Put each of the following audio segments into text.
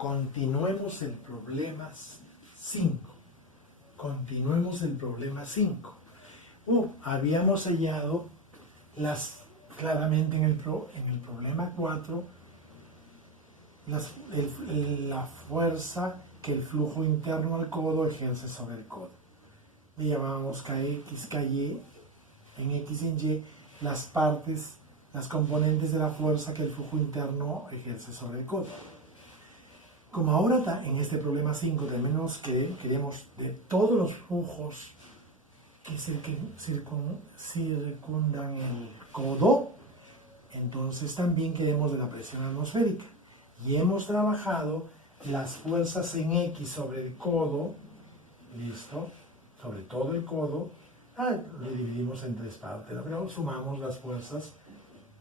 Continuemos el problema 5. Continuemos el problema 5. Habíamos hallado claramente en el problema 4 la fuerza que el flujo interno al codo ejerce sobre el codo. Le llamábamos Kx, Ky, en X y en Y, las componentes de la fuerza que el flujo interno ejerce sobre el codo. Como ahora en este problema 5 tenemos que queremos de todos los flujos que circundan el codo, entonces también queremos de la presión atmosférica. Y hemos trabajado las fuerzas en X sobre el codo, ¿listo? Sobre todo el codo, lo dividimos en 3 partes, ¿no? Pero sumamos las fuerzas,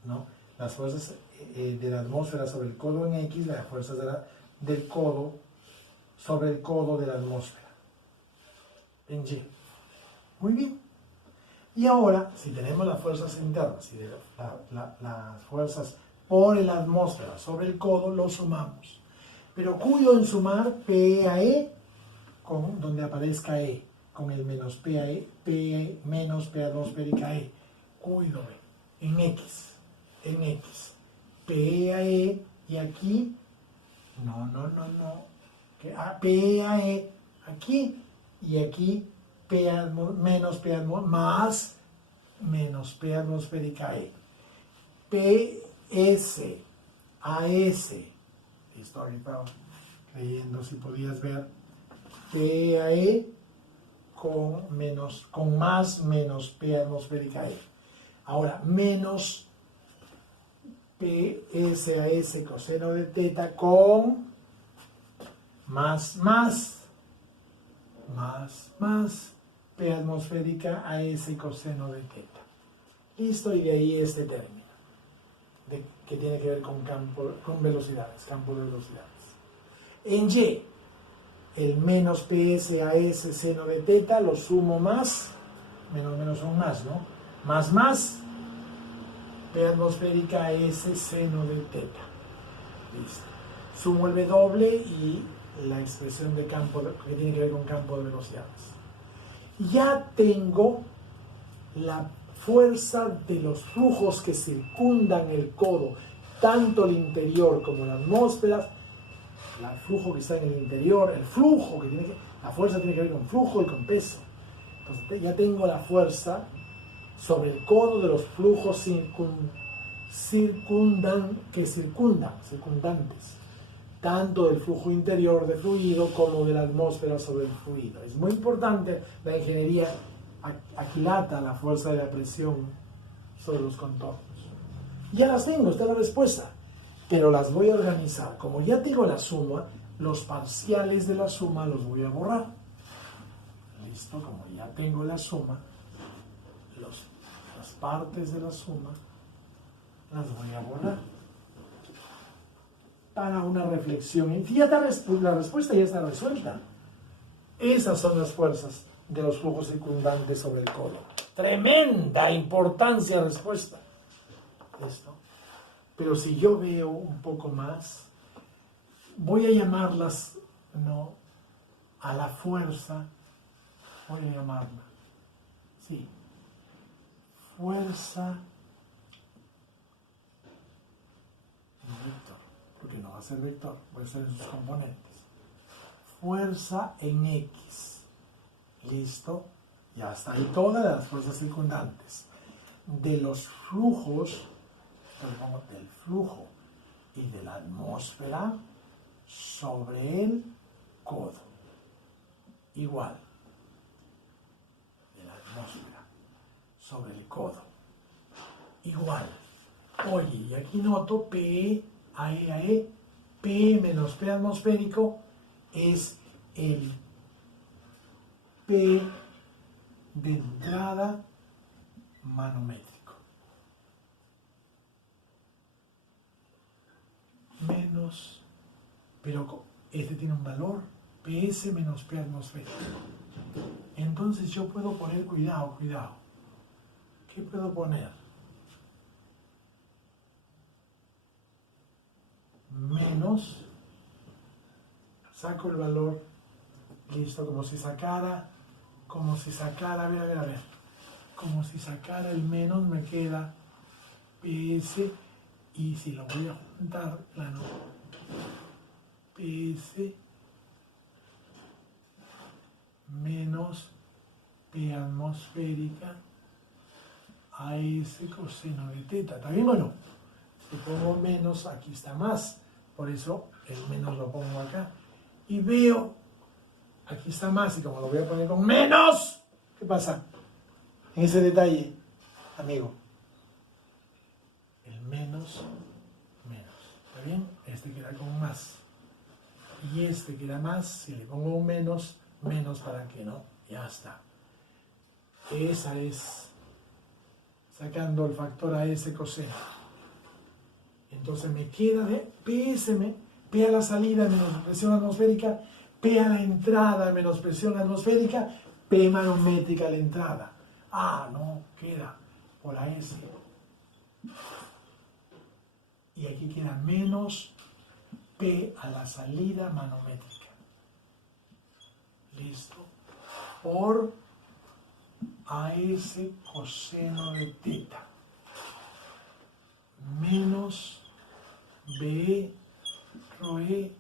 ¿no? Las fuerzas de la atmósfera sobre el codo en X, las fuerzas del codo sobre el codo de la atmósfera en Y. Muy bien. Y ahora, si tenemos las fuerzas internas y las fuerzas por la atmósfera sobre el codo, lo sumamos. Pero cuido en sumar P a E, donde aparezca E, con el menos P a E, P menos P atmosférica E. Cuido en X, P a E, y aquí, no, P a E, aquí, y aquí, menos P más menos P atmosférica E. PS a S. Listo, ahí estaba leyendo si podías ver. P a E con más menos P atmosférica E. Ahora, menos PS a S coseno de teta con más P atmosférica a S coseno de teta. Listo, y de ahí este término, que tiene que ver con velocidades, campo de velocidades. En Y, el menos PS a S seno de teta, lo sumo más, menos son más, ¿no? Más, P atmosférica a S seno de teta. Listo. Sumo el W y la expresión de campo, que tiene que ver con campo de velocidades. Ya tengo la fuerza de los flujos que circundan el codo, tanto el interior como la atmósfera, el flujo que está en el interior, la fuerza tiene que ver con flujo y con peso. Entonces ya tengo la fuerza sobre el codo de los flujos circundantes, tanto del flujo interior de fluido como de la atmósfera sobre el fluido. Es muy importante la ingeniería aquilata, la fuerza de la presión sobre los contornos. Ya las tengo, esta es la respuesta, pero las voy a organizar. Como ya tengo la suma, los parciales de la suma los voy a borrar. Listo, como ya tengo la suma, las partes de la suma las voy a borrar. Para una reflexión. Y ya la respuesta ya está resuelta. Esas son las fuerzas de los flujos circundantes sobre el codo. Tremenda importancia respuesta. Esto. Pero si yo veo un poco más, voy a llamarlas, ¿no?, a la fuerza, voy a llamarla, sí, fuerza vector, porque no va a ser vector, puede ser en sus componentes. Fuerza en X. ¿Listo? Ya está ahí todas las fuerzas circundantes. De los flujos, del flujo y de la atmósfera sobre el codo. Igual. De la atmósfera sobre el codo. Igual. Oye, y aquí noto P a E, P menos P atmosférico es el P de entrada manométrico. Menos, pero este tiene un valor, PS menos P atmosférico. Entonces yo puedo poner, cuidado, ¿qué puedo poner? Menos saco el valor, listo, como si sacara, a ver, como si sacara el menos, me queda PS, y si lo voy a juntar, claro, PS menos P atmosférica a ese coseno de teta. ¿Está bien o no? Si pongo menos, aquí está más. Por eso el menos lo pongo acá. Y veo, aquí está más, y como lo voy a poner con menos, ¿qué pasa? En ese detalle, amigo, el menos, ¿está bien? Este queda con más. Y este queda más, si le pongo un menos para que no, ya está. Esa es, sacando el factor a ese coseno. Entonces me queda de PSM, P a la salida menos presión atmosférica, P a la entrada menos presión atmosférica, P manométrica a la entrada. No, queda por AS. Y aquí queda menos P a la salida manométrica. Listo. Por AS coseno de teta. Menos B rho E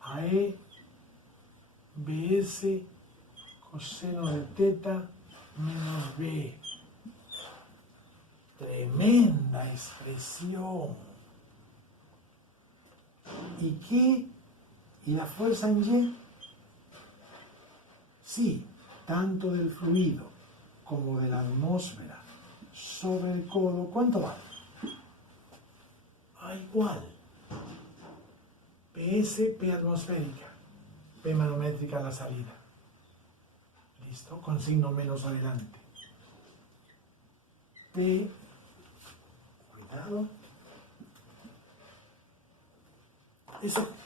AE BS coseno de teta menos B. Tremenda expresión. ¿Y qué? ¿Y la fuerza en Y? Sí, tanto del fluido como de la atmósfera sobre el codo, ¿cuánto vale? Igual. PS, P atmosférica, P manométrica a la salida. ¿Listo? Con signo menos adelante. P, cuidado.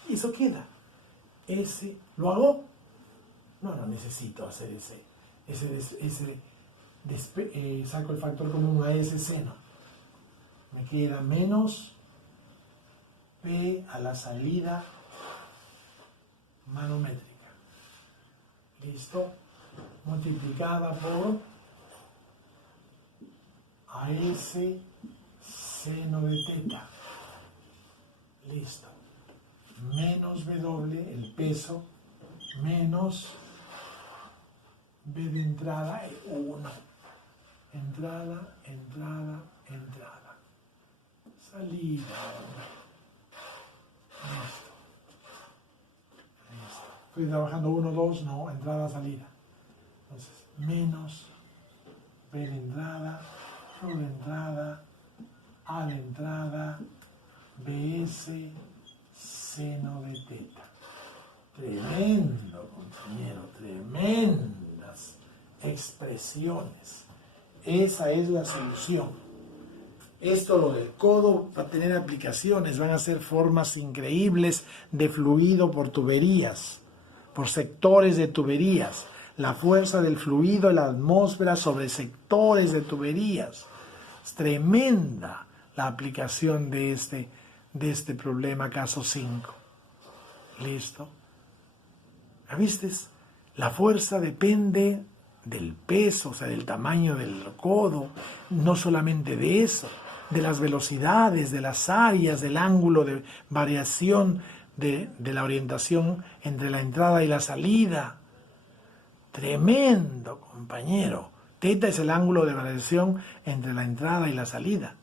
Eso queda. S, ¿lo hago? No necesito hacer saco el factor común a ese seno. Me queda menos P a la salida manométrica. ¿Listo? Multiplicada por a ese seno de teta. Listo. Menos W, el peso, menos B de entrada, 1. Entrada. Salida. Listo. Estoy trabajando 1, 2, no, entrada, salida. Entonces, menos B de entrada, Rho de entrada, A de entrada, BS, seno de teta. Tremendo, compañero, tremendas expresiones. Esa es la solución. Esto, lo del codo, va a tener aplicaciones, van a ser formas increíbles de fluido por tuberías, por sectores de tuberías. La fuerza del fluido en la atmósfera sobre sectores de tuberías. Es tremenda la aplicación de este problema, caso 5. ¿Listo? ¿Ya viste? La fuerza depende del peso, o sea, del tamaño del codo, no solamente de eso, de las velocidades, de las áreas, del ángulo de variación de la orientación entre la entrada y la salida. Tremendo, compañero. Teta es el ángulo de variación entre la entrada y la salida.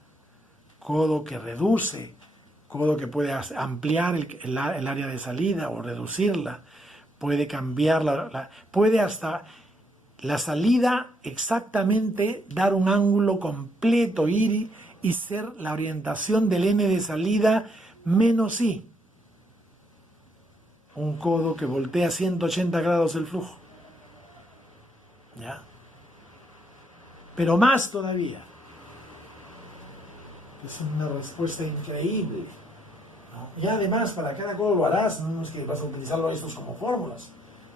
Codo que reduce, codo que puede ampliar el área de salida o reducirla, puede cambiar puede hasta la salida exactamente dar un ángulo completo, ir y ser la orientación del N de salida menos I. Un codo que voltea 180 grados el flujo. ¿Ya? Pero más todavía. Es una respuesta increíble, ¿no? Y además, para cada codo lo harás, no es que vas a utilizarlo estos como fórmulas.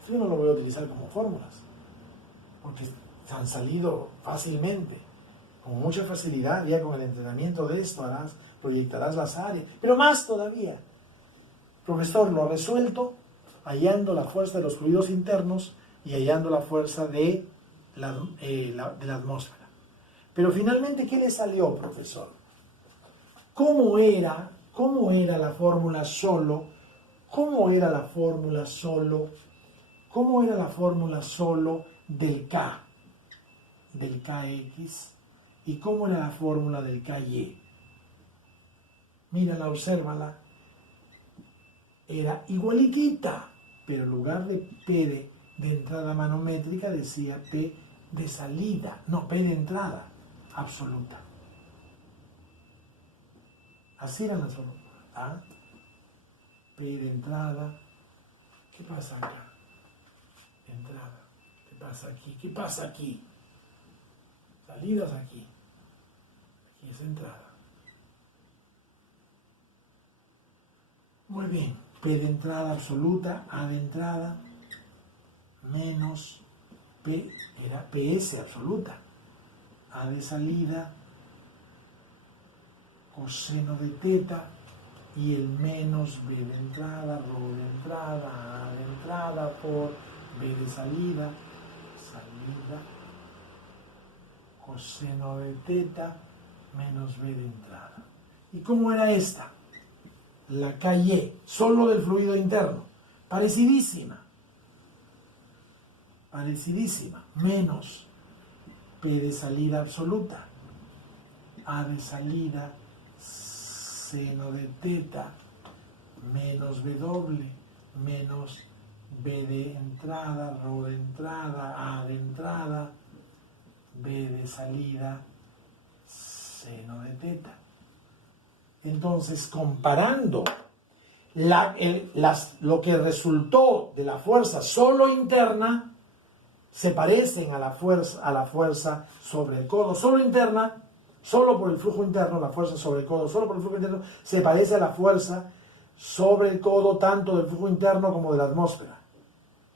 Yo no lo voy a utilizar como fórmulas, porque han salido fácilmente, con mucha facilidad. Ya con el entrenamiento de esto proyectarás las áreas, pero más todavía. Profesor, lo ha resuelto hallando la fuerza de los fluidos internos y hallando la fuerza de la atmósfera. Pero finalmente, ¿qué le salió, profesor? ¿Cómo era la fórmula solo? ¿Cómo era la fórmula solo? ¿Cómo era la fórmula solo del K? Del Kx. ¿Y cómo era la fórmula del Ky? Mírala, obsérvala. Era igualitita, pero en lugar de P de entrada manométrica decía P de salida. No, P de entrada absoluta. Así eran las fórmulas. ¿Ah? P de entrada. ¿Qué pasa acá? Entrada. ¿Qué pasa aquí? ¿Qué pasa aquí? Salidas aquí. Aquí es entrada. Muy bien. P de entrada absoluta, A de entrada, menos P, era PS absoluta. A de salida, coseno de teta, y el menos B de entrada, Rho de entrada, A de entrada por B de salida, coseno de teta, menos B de entrada. ¿Y cómo era esta? La Ky, solo del fluido interno, parecidísima, menos P de salida absoluta, A de salida, seno de teta, menos B doble, menos B de entrada, Rho de entrada, A de entrada, B de salida, seno de teta. Entonces, comparando lo que resultó de la fuerza solo interna, se parecen a la fuerza sobre el codo solo interna, solo por el flujo interno, la fuerza sobre el codo solo por el flujo interno, se parece a la fuerza sobre el codo tanto del flujo interno como de la atmósfera,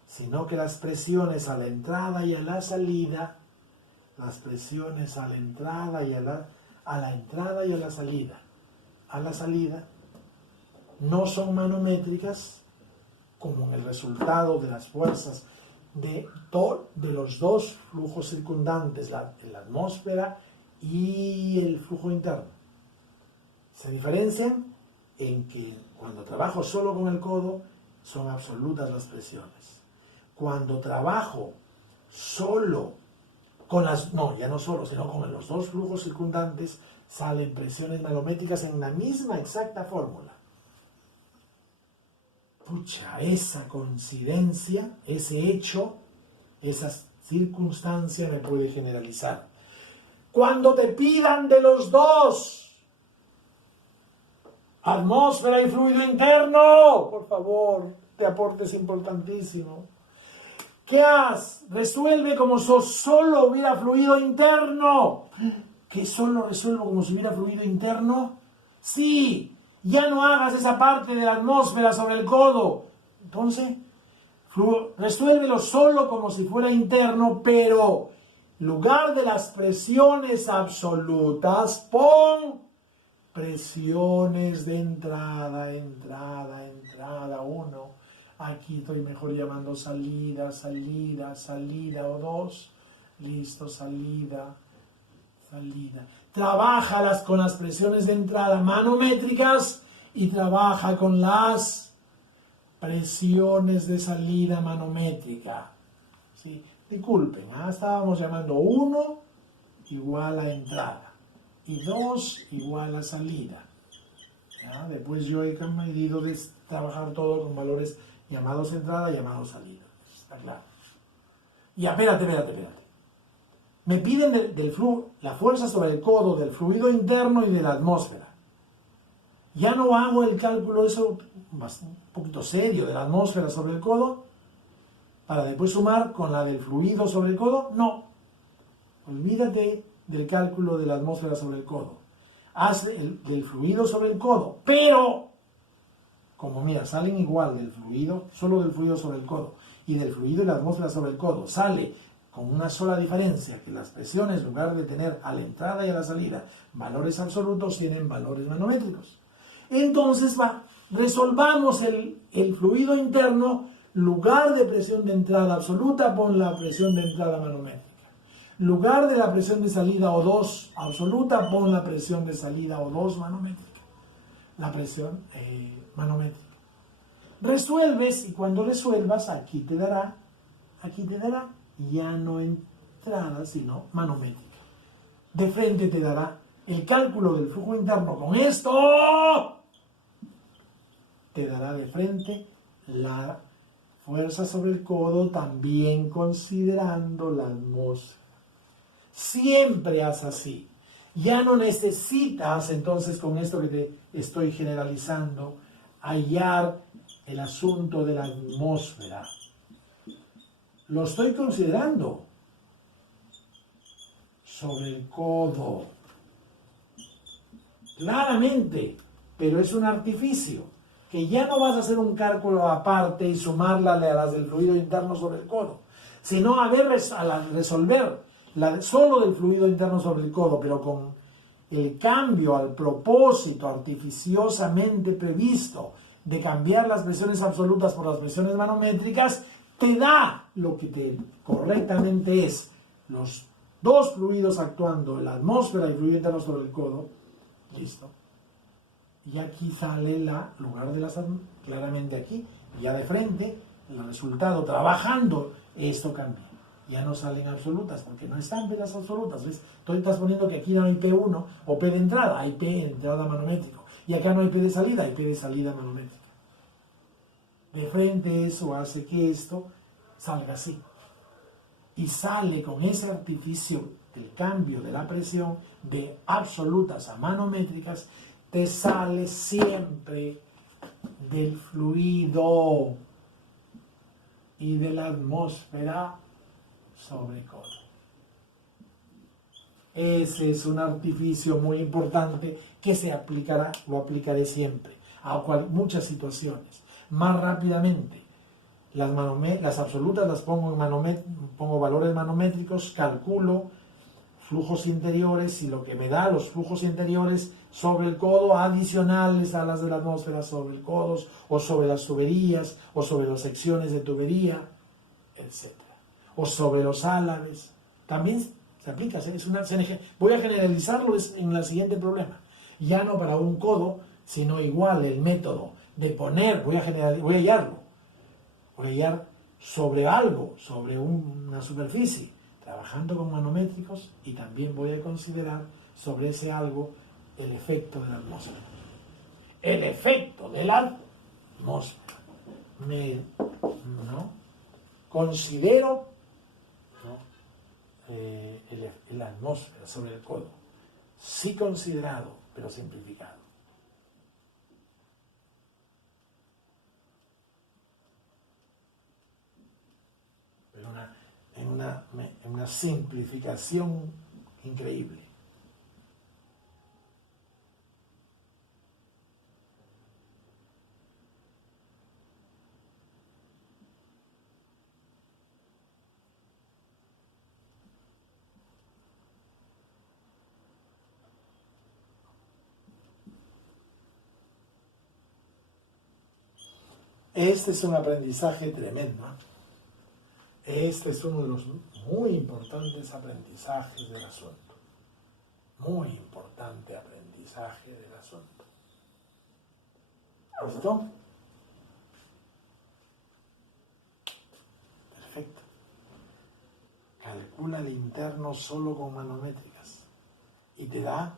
sino que las presiones a la entrada y a la salida, no son manométricas, como en el resultado de las fuerzas de los dos flujos circundantes, la atmósfera y el flujo interno. Se diferencian en que cuando trabajo solo con el codo son absolutas las presiones. Cuando trabajo solo con sino con los dos flujos circundantes, salen presiones manométricas en la misma exacta fórmula. Pucha, esa coincidencia, ese hecho, esa circunstancia me puede generalizar. Cuando te pidan de los dos, atmósfera y fluido interno, por favor, este aporte es importantísimo. ¿Qué haces? Resuelve como si solo hubiera fluido interno. ¿Que solo resuelvo como si hubiera fluido interno? Sí, ya no hagas esa parte de la atmósfera sobre el codo. Entonces, resuélvelo solo como si fuera interno, pero en lugar de las presiones absolutas, pon presiones de entrada, 1. Aquí estoy mejor llamando salida, o 2. Listo, salida. Trabaja con las presiones de entrada manométricas y trabaja con las presiones de salida manométrica. ¿Sí? Disculpen, estábamos llamando 1 igual a entrada y 2 igual a salida. ¿Ya? Después yo he medido de trabajar todo con valores llamados entrada, llamados salida. ¿Está claro? Y espérate. Me piden la fuerza sobre el codo del fluido interno y de la atmósfera. Ya no hago el cálculo eso un poquito serio de la atmósfera sobre el codo para después sumar con la del fluido sobre el codo. No. Olvídate del cálculo de la atmósfera sobre el codo. Haz del fluido sobre el codo. Pero, como mira, salen igual del fluido, solo del fluido sobre el codo, y del fluido y la atmósfera sobre el codo, sale con una sola diferencia, que las presiones, en lugar de tener a la entrada y a la salida valores absolutos, tienen valores manométricos. Entonces Resolvamos el fluido interno, lugar de presión de entrada absoluta, pon la presión de entrada manométrica. Lugar de la presión de salida O2 absoluta, pon la presión de salida O2 manométrica. La presión manométrica. Resuelves y cuando resuelvas, aquí te dará ya no entrada, sino manométrica. De frente te dará el cálculo del flujo interno con esto. Te dará de frente la fuerza sobre el codo, también considerando la atmósfera. Siempre haz así. Ya no necesitas, entonces, con esto que te estoy generalizando, hallar el asunto de la atmósfera. Lo estoy considerando sobre el codo. Claramente, pero es un artificio, que ya no vas a hacer un cálculo aparte y sumarla a las del fluido interno sobre el codo, sino a resolver solo del fluido interno sobre el codo, pero con el cambio al propósito artificiosamente previsto de cambiar las presiones absolutas por las presiones manométricas, te da lo que correctamente es los dos fluidos actuando, la atmósfera y el fluido interno sobre el codo. Listo. Y aquí sale lugar de las, claramente aquí, ya de frente, el resultado trabajando, esto cambia. Ya no salen absolutas, porque no están P las absolutas, ¿ves? Tú estás poniendo que aquí no hay P1 o P de entrada, hay P de entrada manométrico. Y acá no hay P de salida, hay P de salida manométrica. De frente eso hace que esto salga así. Y sale con ese artificio del cambio de la presión de absolutas a manométricas, te sale siempre del fluido y de la atmósfera sobre codo. Ese es un artificio muy importante que lo aplicaré siempre a muchas situaciones. Más rápidamente, las absolutas las pongo pongo valores manométricos, calculo flujos interiores y lo que me da los flujos interiores sobre el codo adicionales a las de la atmósfera sobre el codo o sobre las tuberías o sobre las secciones de tubería, etc. O sobre los álabes. También se aplica, voy a generalizarlo en el siguiente problema. Ya no para un codo, sino igual el método de poner, voy a hallarlo. Voy a hallar sobre algo, sobre una superficie, trabajando con manométricos, y también voy a considerar sobre ese algo el efecto de la atmósfera. El efecto de la atmósfera. Considero la atmósfera sobre el codo. Sí considerado, pero simplificado. Pero en una simplificación increíble. Este es un aprendizaje tremendo. Este es uno de los muy importantes aprendizajes del asunto. Muy importante aprendizaje del asunto. ¿Listo? Perfecto. Calcula el interno solo con manométricas. Y te da,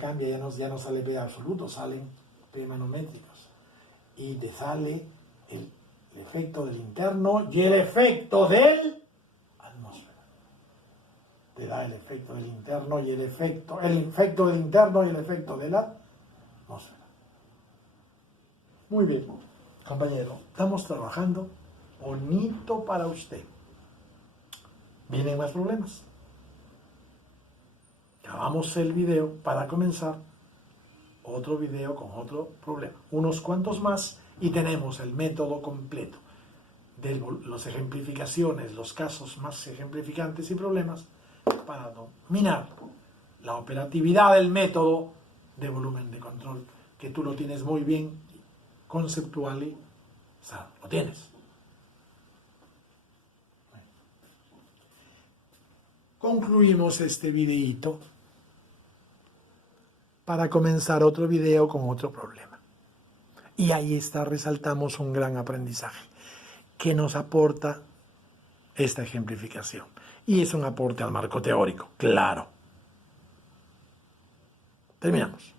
cambia, ya no sale P absoluto, salen P manométricos. Y te sale el efecto del interno y el efecto del atmósfera. Te da el efecto del interno y el efecto del interno y el efecto de la atmósfera. Muy bien, compañero, estamos trabajando bonito para usted. ¿Vienen más problemas? Acabamos el video para comenzar otro video con otro problema. Unos cuantos más y tenemos el método completo de las ejemplificaciones, los casos más ejemplificantes y problemas para dominar la operatividad del método de volumen de control que tú lo tienes muy bien conceptualizado. Lo tienes. Concluimos este videíto para comenzar otro video con otro problema. Y ahí está, resaltamos un gran aprendizaje que nos aporta esta ejemplificación. Y es un aporte al marco teórico, claro. Terminamos.